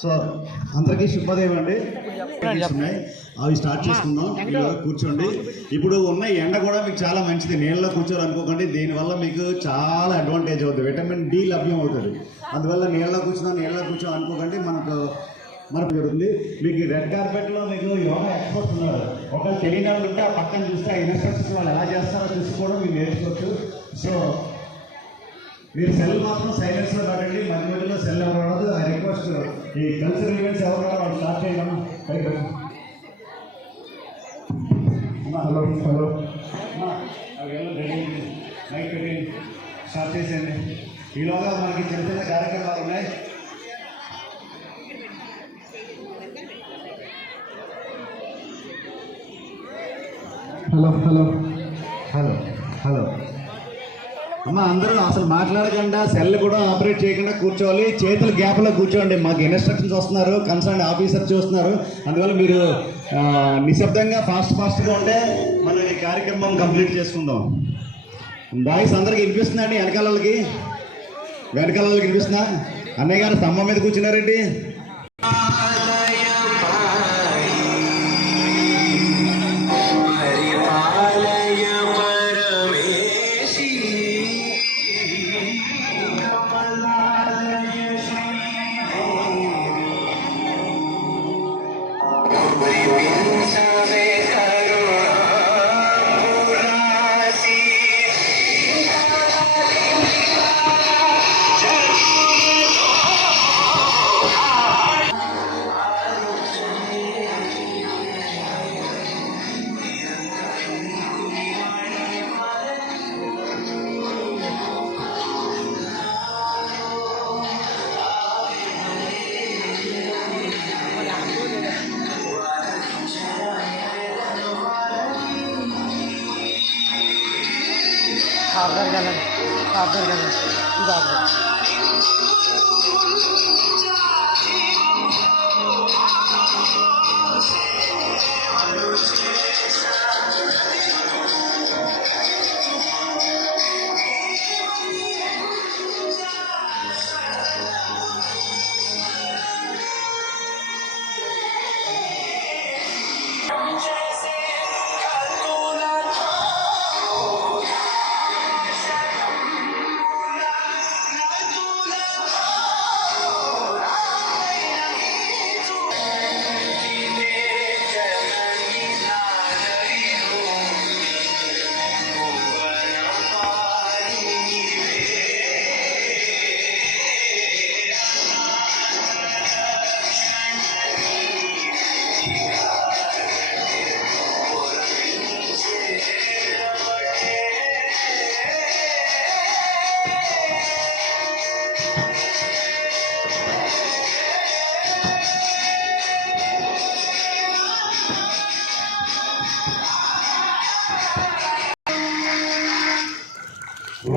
So అందరికీ శుభోదయం అండి. ఉన్నాయి అవి స్టార్ట్ చేసుకుందాం. కూర్చోండి. ఇప్పుడు ఉన్న ఎండ కూడా మీకు చాలా మంచిది. నీళ్ళలో కూర్చోాలనుకోకండి. దీనివల్ల మీకు చాలా అడ్వాంటేజ్ అవుతుంది. విటమిన్ డి లభ్యం అవుతుంది. అందువల్ల నీళ్ళలో కూర్చో అనుకోకండి. మనకు జరుగుతుంది. మీకు రెడ్ కార్పెట్లో మీకు యోగా ఎక్స్పర్ట్స్ ఉన్నారు. ఒకవేళ తెలియని వాళ్ళు ఉంటే ఆ పక్కన చూస్తే ఆ ఇన్స్ట్రక్షన్స్ వాళ్ళు ఎలా చేస్తారో చూసుకోవడం మీరు నేర్చుకోవచ్చు. సో మీరు సెల్ మాత్రం సైలెన్స్లో పెట్టండి. మధ్య మధ్యలో సెల్ ఎవరు రాదు. ఆ రిక్వెస్ట్ ఈ కల్చరల్ ఈవెంట్స్ ఎవరు రాదు వాళ్ళు స్టార్ట్ చేయడం. హలో హలో మైక్ పెట్టి స్టార్ట్ చేసేయండి. ఈలోగా మనకి చిన్న చిన్న కార్యక్రమాలు ఉన్నాయి. హలో హలో హలో హలో అమ్మ, అందరూ అసలు మాట్లాడకుండా సెల్ కూడా ఆపరేట్ చేయకుండా కూర్చోవాలి. చేతులు గ్యాప్లో కూర్చోండి. మాకు ఇన్స్ట్రక్షన్స్ వస్తున్నారు, కన్సర్న్ ఆఫీసర్ చూస్తున్నారు. అందువల్ల మీరు నిశ్శబ్దంగా ఫాస్ట్గా ఉంటే మనం ఈ కార్యక్రమం కంప్లీట్ చేసుకుందాం. బాయ్స్ అందరికి వినిపిస్తుందండి? వెనకాల వాళ్ళకి వినిపిస్తుందా? అన్నయ్య గారు స్తంభం మీద కూర్చున్నారండి.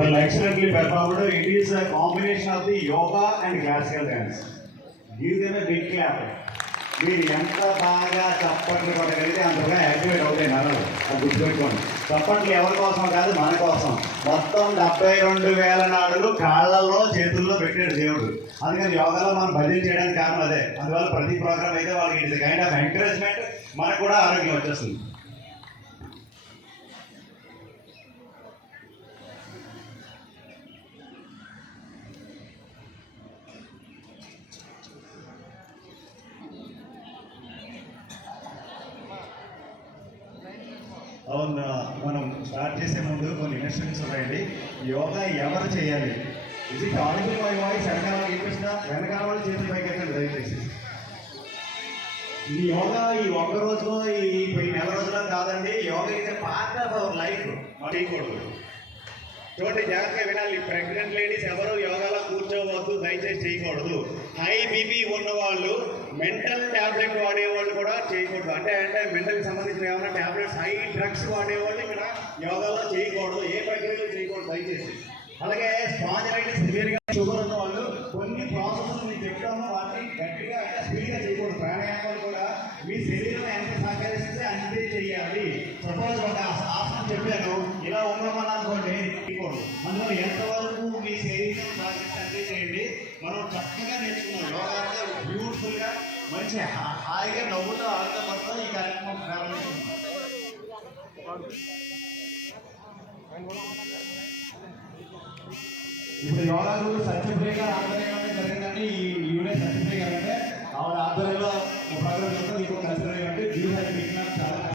Well, excellently performed. It is a combination of the yoga and classical dance. Give them a big clap. మీరు ఎంత బాగా చప్పట్లు కొట్టగలిగితే అంతగా యాక్టివేట్ అవుతాయి నరాలు. అది గుర్తుపెట్టుకోండి. చప్పట్లు ఎవరి కోసం కాదు, మన కోసం. మొత్తం 72,000 నాడులు కాళ్ళల్లో చేతుల్లో పెట్టాడు దేవుడు. అందుకని యోగాలో మనం భజన చేయడానికి కారణం అదే. అందువల్ల ప్రతి ప్రోగ్రామ్ అయితే వాళ్ళకి it is kind of encouragement. మనకు కూడా ఆరోగ్యం వచ్చేస్తుంది. అవును, మనం స్టార్ట్ చేసే ముందు కొన్ని ఇన్స్ట్రక్షన్స్ ఉన్నాయండి. యోగా ఎవరు చేయాలి? ఇది ఆడిబుల్ మై వాయిస్ వెనకాల వినిపిస్తుందా? వెనకాల వాళ్ళు చేతులు పైకెత్తండి దయచేసి. ఈ యోగా ఈ ఒక్క రోజు ఈ నెల రోజుల్లో కాదండి. యోగా అయితే పార్ట్ ఆఫ్ అవర్ లైఫ్. చేయకూడదు. చూడండి, జాగ్రత్తగా వినాలి. ప్రెగ్నెంట్ లేడీస్ ఎవరు యోగాలో కూర్చోవద్దు, దయచేసి చేయకూడదు. హై బీపీ ఉన్నవాళ్ళు, మెంటల్ ట్యాబ్లెట్ వాడేవాళ్ళు కూడా చేయకూడదు. అంటే మెంటల్కి సంబంధించిన ఏమైనా ట్యాబ్లెట్స్, హై డ్రగ్స్ వాడేవాళ్ళు ఇక్కడ యోగాలో చేయకూడదు. ఏ ప్రక్రియలు చేయకూడదు దయచేసి. అలాగే స్పాండిలైటిస్ సివియర్గా షుగర్ ఉన్న వాళ్ళు కొన్ని ప్రాసెస్ మీకు చెప్తాము, వాటిని గట్టిగా అంటే స్పీడ్గా చేయకూడదు. ప్రాణాయామాలు కూడా మీ శరీరం ఎంత సహకరిస్తే అంతే చేయాలి. సపోజ్ ఒక ఆసనం చెప్పాను, ఇలా ఉన్నామని అనుకోండి, అందులో ఎంతవరకు మీ శరీరం సహకరిస్తే అంతే చేయండి. మనం చక్కగా నేర్చుకున్నాం. యోగా అంటే బ్యూటిఫుల్ మంచి హాయిగా నవ్వుతూ ఆడుతూ పడుతూ ఈ కార్యక్రమం ప్రారంభిస్తున్నాం. ఇప్పుడు యోగా గురు సత్యప్రియ గారు ఆధ్వర్యంలోనే జరిగిందండి. ఈ